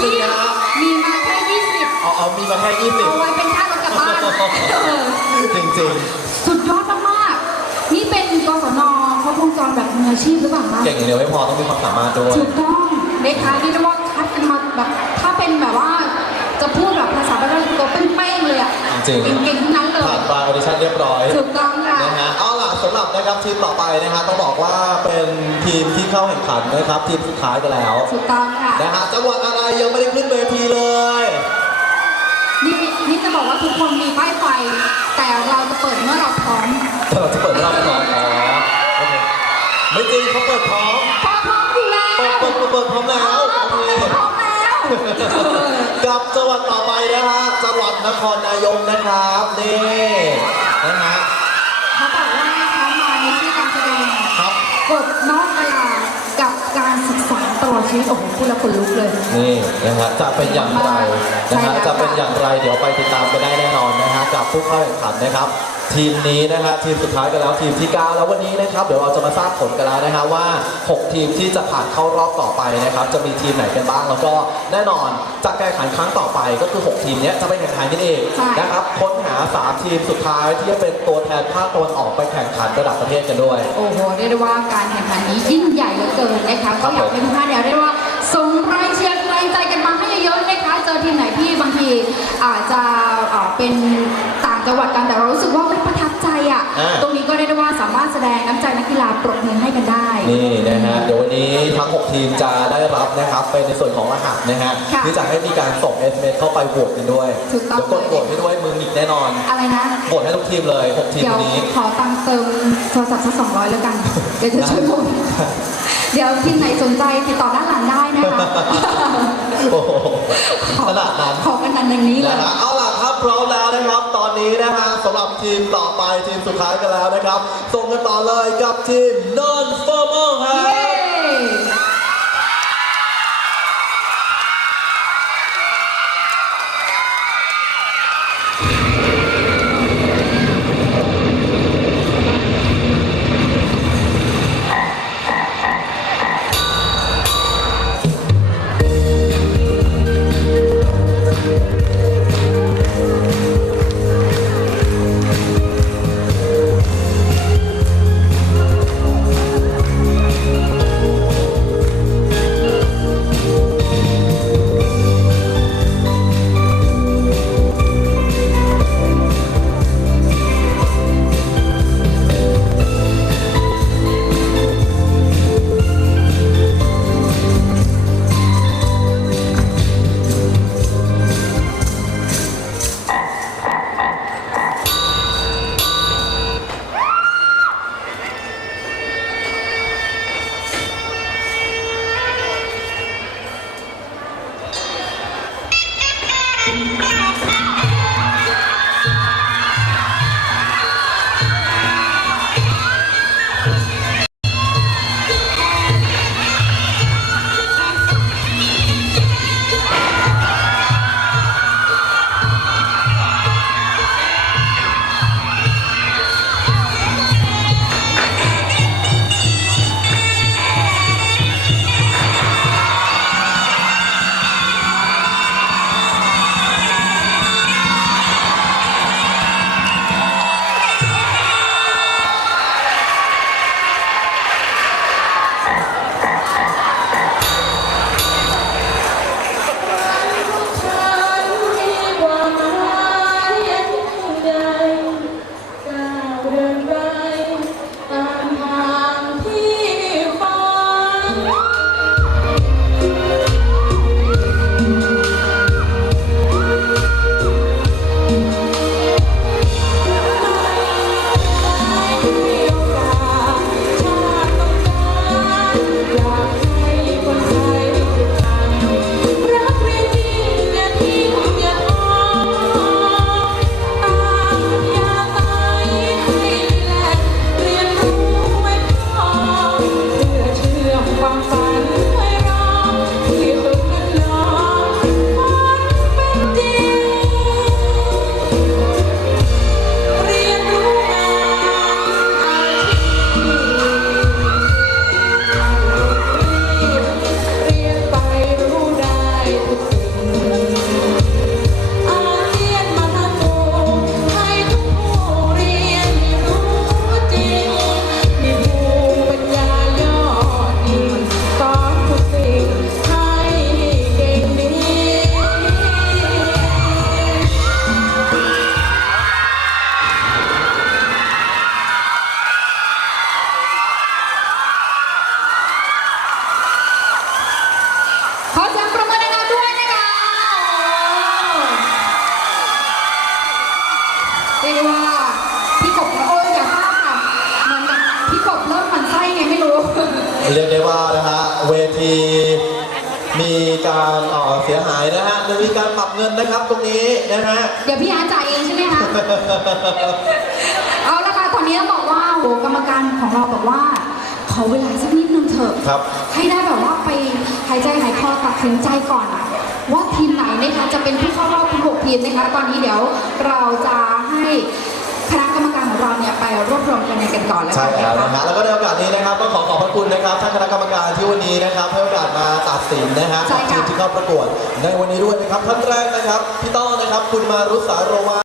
หนึ่งนะฮะมีมาแค่ยี่สิบเอาเอามีมาแค่ยี่สิบเอาไว้เป็นค่ารถกลับบ้านเออจริงสุดยอดมากๆนี่เป็นกศนเขาวงจรแบบมืออาชีพหรือเปล่าคะๆ เก่งอย่างเดียวไม่พอต้องมีความสามารถด้วย ถูกต้องนะคะนี่เรียกว่าคัดกันมาแบบถ้าเป็นแบบว่าจะพูดแบบภาษาบ้านๆตัวเป้งๆเลยอะจริง เก่งๆทั้งนั้นเลยผ่านการออดิชั่นเรียบร้อย ถูกต้องค่ะ นะฮะเอาล่ะสำหรับนะครับทีมต่อไปนะฮะต้องบอกว่าเป็นทีมที่ เข้าแข่งขันนะครับทีมสุดท้ายกันแล้วถูกต้องค่ะนะฮะจังหวัดอะไรยังไม่ได้ขึ้นเวทีเลยนี่นี่จะบอกว่าทุกคนมีป้ายไฟ แต่เราจะเปิดเมื่อเราพร้อมแต่เราจะเปิดรอบก่อนอ๋อโอเคไม่จริงเขาเปิดพร้อมพร้อมพร้อมอยู่แล้วเปิดเปิดเปิดเปิดพร้อมแล้วโอเคพร้อมแล้วกับจังหวัดต่อไปนะฮะจังหวัดนครนายกนะครับนี่นะฮะ เขาบอกว่าเขามาในชื่อการแสดง ครับ กดนอกเวลากับการศึกษาตลอดชีวิตโอ้โหพูดแล้วขนลุกเลย นี่นะฮะจะเป็นอย่างไรใช่นะฮะแล้วจะเป็นอย่างไรเดี๋ยวไปติดตามกันได้แน่นอนนะฮะกับผู้เข้าแข่งขันนะครับ ทีมนี้นะฮะทีมสุดท้ายกันแล้วทีมที่ 9 แล้ววันนี้นะครับเดี๋ยวเราจะมาทราบผลกันแล้วนะฮะว่า 6 ทีมที่จะผ่านเข้ารอบต่อไปนะครับ จะมีทีมไหนกันบ้างแล้วก็แน่นอนจากการแข่งขันครั้งต่อไปก็คือ 6 ทีมเนี้ยจะไปแข่งขันกันเองใช่ นะครับค้นหา 3 ทีมสุดท้ายที่จะเป็นตัวแทนภาคตะวันออกไปแข่งขันระดับประเทศกันด้วย โอ้โหเรียกได้ว่าการแข่งขันนี้ยิ่งใหญ่เหลือเกินนะคะก็อยากให้ทุกท่านเนี่ยเรียกได้ อาจจะอ่าเป็นต่างจังหวัดกันแต่เรารู้สึกว่าไม่ประทับใจอะอ่าตรงนี้ก็เรียกได้ว่าสามารถแสดงน้ำใจนักกีฬาปรบมือให้กันได้นี่นะฮะเดี๋ยววันนี้ทั้ง 6 ทีมจะได้รับนะครับเป็นในส่วนของรหัสนะฮะค่ะที่จะให้มีการส่ง SMS เข้าไปโหวตกันด้วยถูกต้องเดี๋ยวกดโหวตให้ด้วยมือหงิกแน่นอนอะไรนะโหวตให้ทุกทีมเลย 6 ทีมเดี๋ยววันนี้ขอตังค์เติมโทรศัพท์สักสองร้อยแล้วกันเดี๋ยวจะช่วยโหวต เดี๋ยวทีมไหนสนใจติดต่อด้านหลังได้นะคะโอ้โหขนาดนั้นขอกันนันอย่างนี้เลนะย ฮะเอาล่ะครับพร้อมแล้วนะครับ ตอนนี้นะฮะสำหรับทีมต่อไปทีมสุดท้ายกันแล้วนะครับ ส่งกันต่อเลยกับทีม non formal ครัเ เรียกได้ว่านะฮะเวทีมีการเอ่อเสียหายนะฮะจะมีการปรับเงินนะครับตรงนี้นะฮะ เดี๋ยวพี่อาร์ตจ่ายเองใช่ไหมคะ เอาละค่ะตอนนี้ต้องบอกว่าโหกรรมการของเราบอกว่า ขอเวลาสักนิดนึงเถอะครับ ให้ได้แบบว่าไปหายใจหายคอตัดสินใจก่อนอะว่าทีมไหนนะคะจะเป็นผู้เข้ารอบทั้งหกทีมนะคะ ตอนนี้เดี๋ยวเราจะให้คณะกรรมการ ของเราเนี่ยไปรวบรวมคะแนนกันก่อนแล้วใช่กันแล้วนะนะคะฮะแล้วก็ในโอกาสนี้นะครับต้องขอขอบพระคุณนะครับท่านคณะกรรมการที่วันนี้นะครับให้โอกาสมาตัดสินนะฮะใช่กับทีค่ะมที่เข้าประกวดในวันนี้ด้วยนะครับท่านแรกนะครับพี่ต้อนะครับคุณมารุษสาโรวา